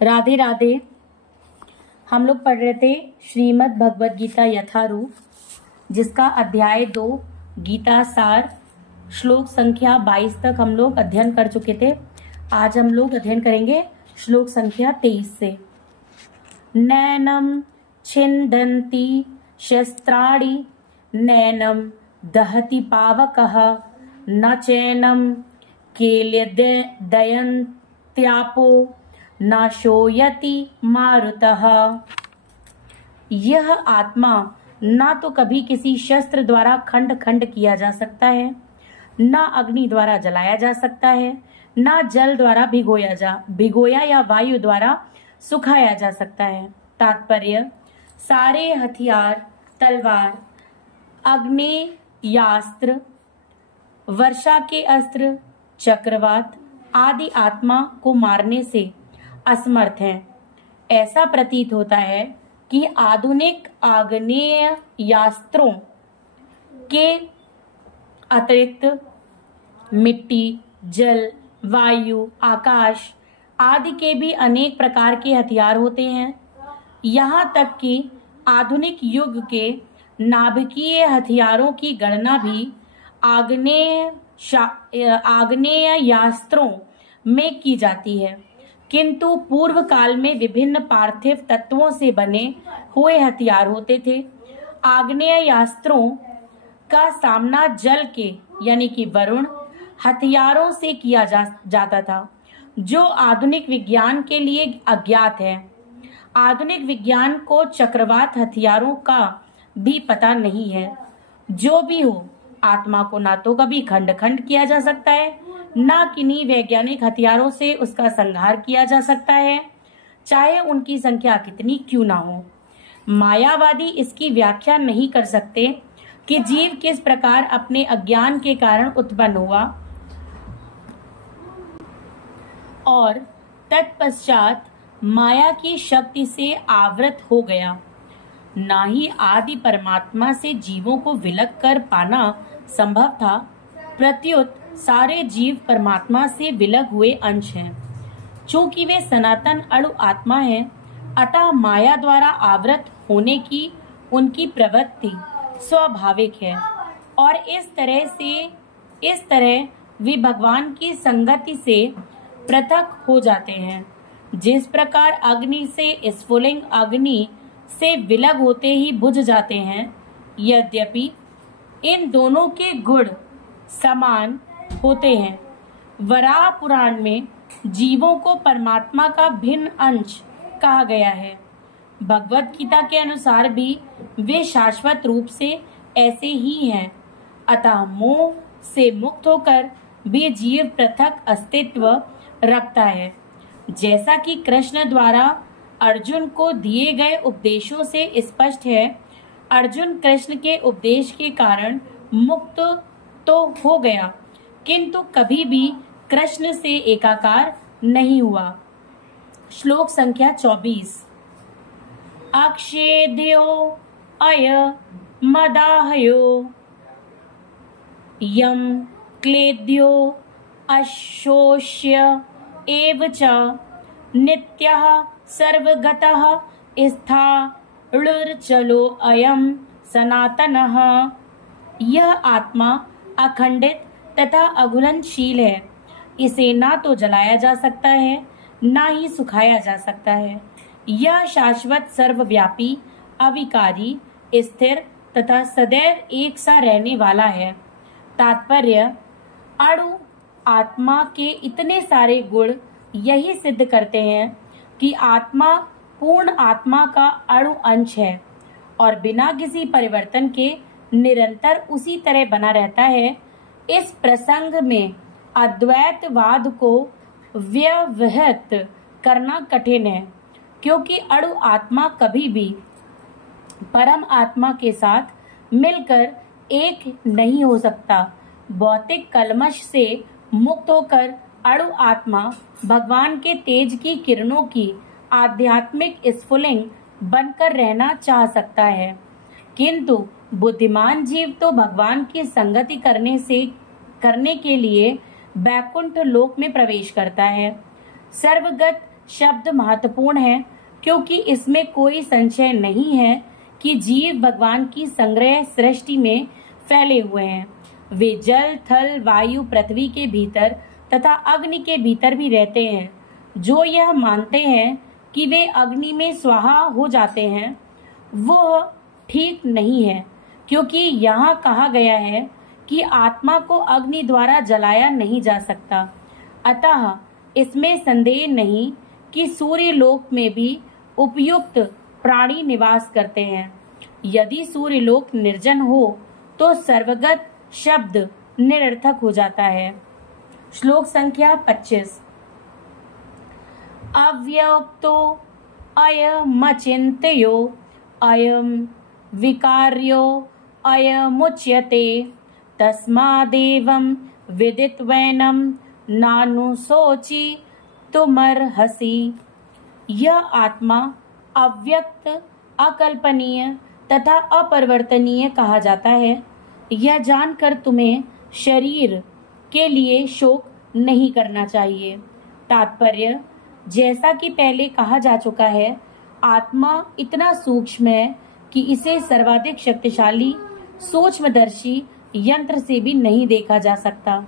राधे राधे। हम लोग पढ़ रहे थे श्रीमद् भगवद गीता यथारूप, जिसका अध्याय 2 गीता सार श्लोक संख्या 22 तक हम लोग अध्ययन कर चुके थे। आज हम लोग अध्ययन करेंगे श्लोक संख्या 23 से। नैनम छिन्दन्ति शस्त्राणि नैनम दहति पावकः न चैनम केल्यदयन्त्यापो न शोयति मारुतः। यह आत्मा न तो कभी किसी शस्त्र द्वारा खंड खंड किया जा सकता है, न अग्नि द्वारा जलाया जा सकता है, न जल द्वारा भिगोया या वायु द्वारा सुखाया जा सकता है। तात्पर्य, सारे हथियार, तलवार, आग्नेयास्त्र, वर्षा के अस्त्र, चक्रवात आदि आत्मा को मारने से असमर्थ हैं। ऐसा प्रतीत होता है कि आधुनिक आग्नेयास्त्रों के अतिरिक्त मिट्टी, जल, वायु, आकाश आदि के भी अनेक प्रकार के हथियार होते हैं। यहाँ तक कि आधुनिक युग के नाभिकीय हथियारों की गणना भी आग्नेयास्त्रों में की जाती है, किंतु पूर्व काल में विभिन्न पार्थिव तत्वों से बने हुए हथियार होते थे। आग्नेयास्त्रों का सामना जल के यानी कि वरुण हथियारों से किया जाता था, जो आधुनिक विज्ञान के लिए अज्ञात है। आधुनिक विज्ञान को चक्रवात हथियारों का भी पता नहीं है। जो भी हो, आत्मा को ना तो कभी खंड खंड किया जा सकता है, न किन्हीं वैज्ञानिक हथियारों से उसका संहार किया जा सकता है, चाहे उनकी संख्या कितनी क्यों ना हो। मायावादी इसकी व्याख्या नहीं कर सकते कि जीव किस प्रकार अपने अज्ञान के कारण उत्पन्न हुआ और तत्पश्चात माया की शक्ति से आवृत हो गया। ना ही आदि परमात्मा से जीवों को विलग कर पाना संभव था, प्रत्युत सारे जीव परमात्मा से विलग हुए अंश हैं। चूंकि वे सनातन अणु आत्मा हैं, अतः माया द्वारा आवृत होने की उनकी प्रवृत्ति स्वाभाविक है और इस तरह वे भगवान की संगति से पृथक हो जाते हैं। जिस प्रकार अग्नि से स्फुलिंग अग्नि से विलग होते ही बुझ जाते हैं, यद्यपि इन दोनों के गुण समान होते हैं। वराह पुराण में जीवों को परमात्मा का भिन्न अंश कहा गया है। भगवत गीता के अनुसार भी वे शाश्वत रूप से ऐसे ही हैं। अतः मोह से मुक्त होकर भी जीव पृथक अस्तित्व रखता है। जैसा कि कृष्ण द्वारा अर्जुन को दिए गए उपदेशों से स्पष्ट है, अर्जुन कृष्ण के उपदेश के कारण मुक्त तो हो गया, किंतु कभी भी कृष्ण से एकाकार नहीं हुआ। श्लोक संख्या 24। अक्षेद्यो अय मदाहयो यम क्लेद्यो अशोष्य एव च नित्यः सर्वगतः स्थाणुर्चलो अयम सनातनः। यह आत्मा अखंडित तथा अघुलनशील है। इसे ना तो जलाया जा सकता है, ना ही सुखाया जा सकता है। यह शाश्वत, सर्वव्यापी, अविकारी, स्थिर तथा सदैव एक सा रहने वाला है। तात्पर्य, अणु आत्मा के इतने सारे गुण यही सिद्ध करते हैं कि आत्मा पूर्ण आत्मा का अणु अंश है और बिना किसी परिवर्तन के निरंतर उसी तरह बना रहता है। इस प्रसंग में अद्वैतवाद को व्यवहित करना कठिन है, क्योंकि अणु आत्मा कभी भी परम आत्मा के साथ मिलकर एक नहीं हो सकता। भौतिक कलमश से मुक्त होकर अणु आत्मा भगवान के तेज की किरणों की आध्यात्मिक स्फुलिंग बनकर रहना चाह सकता है, किंतु बुद्धिमान जीव तो भगवान की संगति करने के लिए वैकुंठ लोक में प्रवेश करता है। सर्वगत शब्द महत्वपूर्ण है क्योंकि इसमें कोई संशय नहीं है कि जीव भगवान की संग्रह सृष्टि में फैले हुए हैं। वे जल, थल, वायु, पृथ्वी के भीतर तथा अग्नि के भीतर भी रहते हैं। जो यह मानते हैं कि वे अग्नि में स्वाहा हो जाते हैं, वो ठीक नहीं है, क्योंकि यहाँ कहा गया है कि आत्मा को अग्नि द्वारा जलाया नहीं जा सकता। अतः इसमें संदेह नहीं कि सूर्य लोक में भी उपयुक्त प्राणी निवास करते हैं। यदि सूर्य लोक निर्जन हो तो सर्वगत शब्द निरर्थक हो जाता है। श्लोक संख्या 25। अव्यक्तो अयमचिन्तयो अयम विकार्यो अयमुच्यते तस्मादेवं विदित्वैनं नानुशोचि तुमर्हसि। यह आत्मा अव्यक्त, अकल्पनीय तथा अपरिवर्तनीय कहा जाता है। यह जानकर तुम्हें शरीर के लिए शोक नहीं करना चाहिए। तात्पर्य, जैसा कि पहले कहा जा चुका है, आत्मा इतना सूक्ष्म है कि इसे सर्वाधिक शक्तिशाली सूक्ष्मदर्शी यंत्र से भी नहीं देखा जा सकता,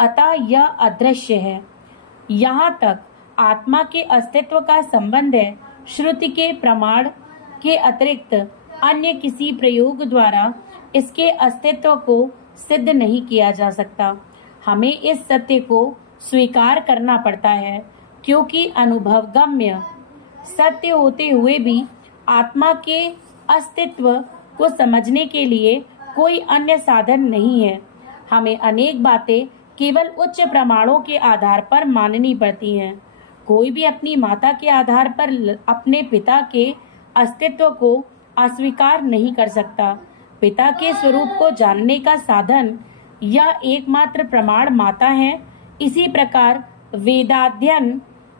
अतः यह अदृश्य है। यहाँ तक आत्मा के अस्तित्व का संबंध है श्रुति के प्रमाण के अतिरिक्त अन्य किसी प्रयोग द्वारा इसके अस्तित्व को सिद्ध नहीं किया जा सकता। हमें इस सत्य को स्वीकार करना पड़ता है क्योंकि अनुभवगम्य सत्य होते हुए भी आत्मा के अस्तित्व को समझने के लिए कोई अन्य साधन नहीं है। हमें अनेक बातें केवल उच्च प्रमाणों के आधार पर माननी पड़ती हैं। कोई भी अपनी माता के आधार पर अपने पिता के अस्तित्व को अस्वीकार नहीं कर सकता। पिता के स्वरूप को जानने का साधन या एकमात्र प्रमाण माता है। इसी प्रकार वेदाध्ययन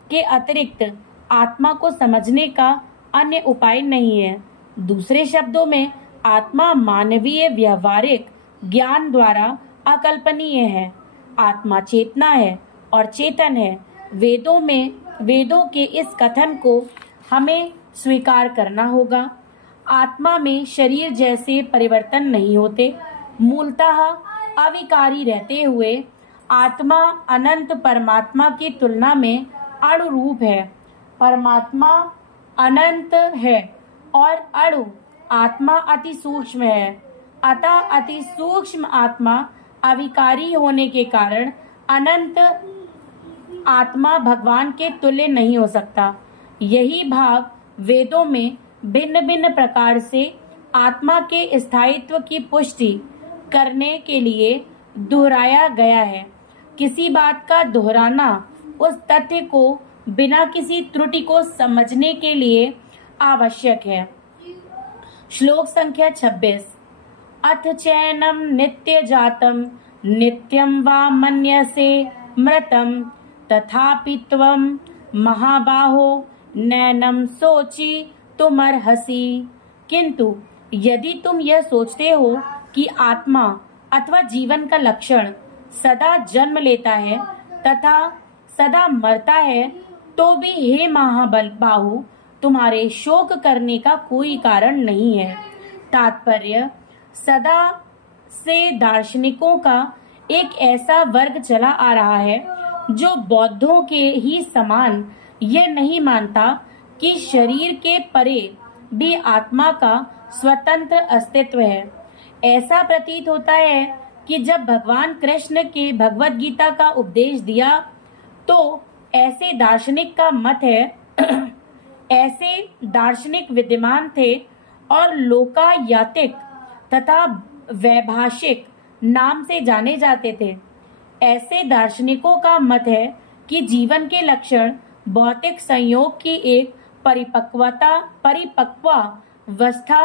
के अतिरिक्त आत्मा को समझने का अन्य उपाय नहीं है। दूसरे शब्दों में, आत्मा मानवीय व्यवहारिक ज्ञान द्वारा अकल्पनीय है। आत्मा चेतना है और चेतन है। वेदों के इस कथन को हमें स्वीकार करना होगा। आत्मा में शरीर जैसे परिवर्तन नहीं होते। मूलतः अविकारी रहते हुए आत्मा अनंत परमात्मा की तुलना में अणुरूप है। परमात्मा अनंत है और अणु आत्मा अति सूक्ष्म है। अतः अति सूक्ष्म आत्मा अविकारी होने के कारण अनंत आत्मा भगवान के तुल्य नहीं हो सकता। यही भाव वेदों में भिन्न भिन्न प्रकार से आत्मा के स्थायित्व की पुष्टि करने के लिए दोहराया गया है। किसी बात का दोहराना उस तथ्य को बिना किसी त्रुटि को समझने के लिए आवश्यक है। श्लोक संख्या 26। अथ चैनम नित्य जातम नित्यम वा मन्यसे मृतम तथापि त्वं महाबाहो नैनम सोची तुमर्हसि। किंतु यदि तुम यह सोचते हो कि आत्मा अथवा जीवन का लक्षण सदा जन्म लेता है तथा सदा मरता है, तो भी हे महाबाहु, तुम्हारे शोक करने का कोई कारण नहीं है। तात्पर्य, सदा से दार्शनिकों का एक ऐसा वर्ग चला आ रहा है जो बौद्धों के ही समान यह नहीं मानता कि शरीर के परे भी आत्मा का स्वतंत्र अस्तित्व है। ऐसा प्रतीत होता है कि जब भगवान कृष्ण के भगवत गीता का उपदेश दिया तो ऐसे दार्शनिक विद्यमान थे और लोकायतिक तथा वैभाषिक नाम से जाने जाते थे। ऐसे दार्शनिकों का मत है कि जीवन के लक्षण भौतिक संयोग की एक परिपक्वावस्था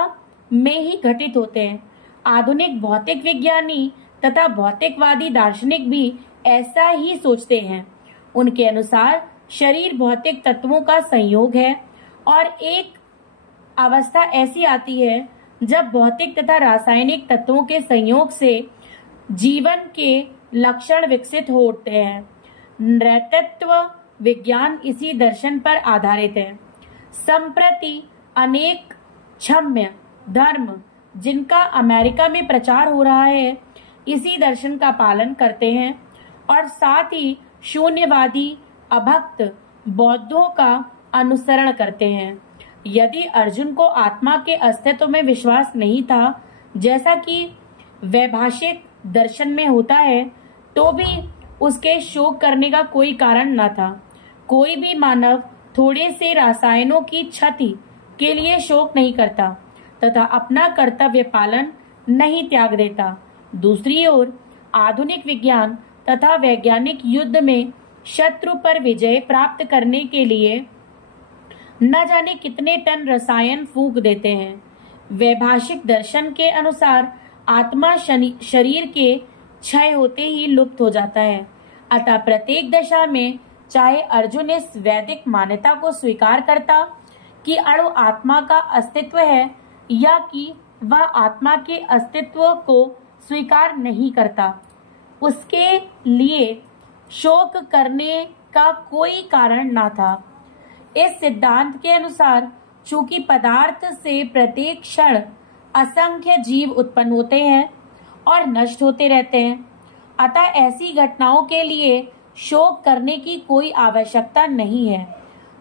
में ही घटित होते हैं। आधुनिक भौतिक विज्ञानी तथा भौतिकवादी दार्शनिक भी ऐसा ही सोचते हैं। उनके अनुसार शरीर भौतिक तत्वों का संयोग है और एक अवस्था ऐसी आती है जब भौतिक तथा रासायनिक तत्वों के संयोग से जीवन के लक्षण विकसित होते हैं। नृतत्व विज्ञान इसी दर्शन पर आधारित है। संप्रति अनेक क्षम्य धर्म जिनका अमेरिका में प्रचार हो रहा है इसी दर्शन का पालन करते हैं और साथ ही शून्यवादी अभक्त बौद्धों का अनुसरण करते हैं। यदि अर्जुन को आत्मा के अस्तित्व में विश्वास नहीं था, जैसा कि वैभाषिक दर्शन में होता है, तो भी उसके शोक करने का कोई कारण न था। कोई भी मानव थोड़े से रसायनों की क्षति के लिए शोक नहीं करता तथा अपना कर्तव्य पालन नहीं त्याग देता। दूसरी ओर आधुनिक विज्ञान तथा वैज्ञानिक युद्ध में शत्रु पर विजय प्राप्त करने के लिए न जाने कितने टन रसायन फूंक देते हैं। वैभाषिक दर्शन के अनुसार आत्मा शरीर के क्षय होते ही लुप्त हो जाता है। अतः प्रत्येक दशा में चाहे अर्जुन इस वैदिक मान्यता को स्वीकार करता कि अणु आत्मा का अस्तित्व है या कि वह आत्मा के अस्तित्व को स्वीकार नहीं करता, उसके लिए शोक करने का कोई कारण न था। इस सिद्धांत के अनुसार चूंकि पदार्थ से प्रत्येक क्षण असंख्य जीव उत्पन्न होते हैं और नष्ट होते रहते हैं, अतः ऐसी घटनाओं के लिए शोक करने की कोई आवश्यकता नहीं है।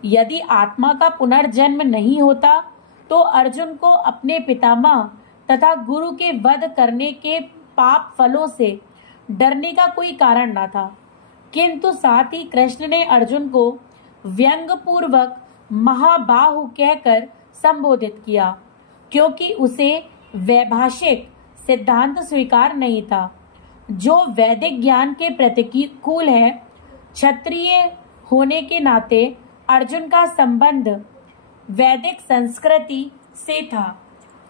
यदि आत्मा का पुनर्जन्म नहीं होता तो अर्जुन को अपने पितामह तथा गुरु के वध करने के पाप फलों से डरने का कोई कारण न था। किंतु साथ ही कृष्ण ने अर्जुन को व्यंग पूर्वक महाबाहु कहकर संबोधित किया, क्योंकि उसे वैभाषिक सिद्धांत स्वीकार नहीं था जो वैदिक ज्ञान के प्रतिकूल है। क्षत्रिय होने के नाते अर्जुन का संबंध वैदिक संस्कृति से था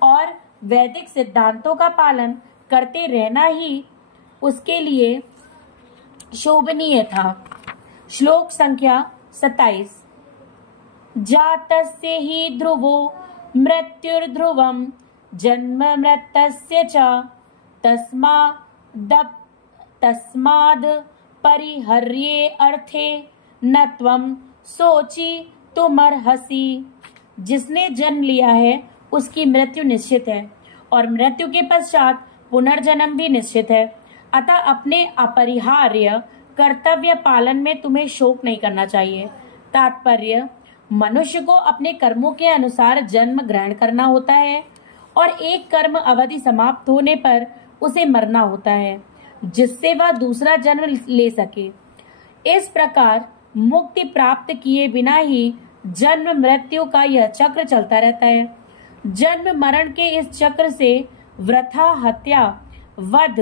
और वैदिक सिद्धांतों का पालन करते रहना ही उसके लिए शोभनीय था। श्लोक संख्या 27। जातस्य हि ध्रुवो मृत्युर्ध्रुवम् जन्म मृतस्य च तस्माद् परिहर्ये अर्थे न त्वं शोचितुमर्हसि। जिसने जन्म लिया है उसकी मृत्यु निश्चित है और मृत्यु के पश्चात पुनर्जन्म भी निश्चित है। अतः अपने अपरिहार्य कर्तव्य पालन में तुम्हें शोक नहीं करना चाहिए। तात्पर्य, मनुष्य को अपने कर्मों के अनुसार जन्म ग्रहण करना होता है और एक कर्म अवधि समाप्त होने पर उसे मरना होता है, जिससे वह दूसरा जन्म ले सके। इस प्रकार मुक्ति प्राप्त किए बिना ही जन्म मृत्यु का यह चक्र चलता रहता है। जन्म मरण के इस चक्र से वृथा हत्या, वध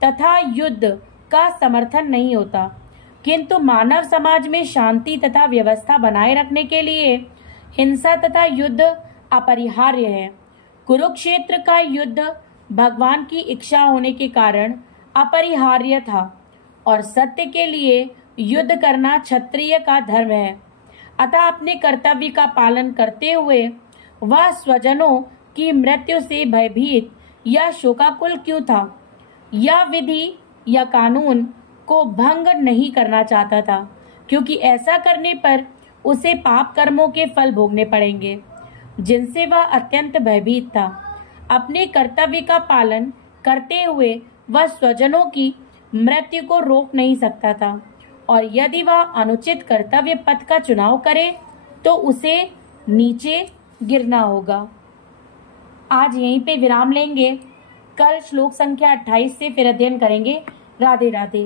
तथा युद्ध का समर्थन नहीं होता, किंतु मानव समाज में शांति तथा व्यवस्था बनाए रखने के लिए हिंसा तथा युद्ध अपरिहार्य है। कुरुक्षेत्र का युद्ध भगवान की इच्छा होने के कारण अपरिहार्य था और सत्य के लिए युद्ध करना क्षत्रिय का धर्म है। अतः अपने कर्तव्य का पालन करते हुए वह स्वजनों की मृत्यु से भयभीत या शोकाकुल क्यों था? यह विधि या कानून को भंग नहीं करना चाहता था, क्योंकि ऐसा करने पर उसे पाप कर्मों के फल भोगने पड़ेंगे, जिनसे वह अत्यंत भयभीत था। अपने कर्तव्य का पालन करते हुए वह स्वजनों की मृत्यु को रोक नहीं सकता था और यदि वह अनुचित कर्तव्य पथ का चुनाव करे तो उसे नीचे गिरना होगा। आज यहीं पे विराम लेंगे। कल श्लोक संख्या 28 से फिर अध्ययन करेंगे। राधे राधे।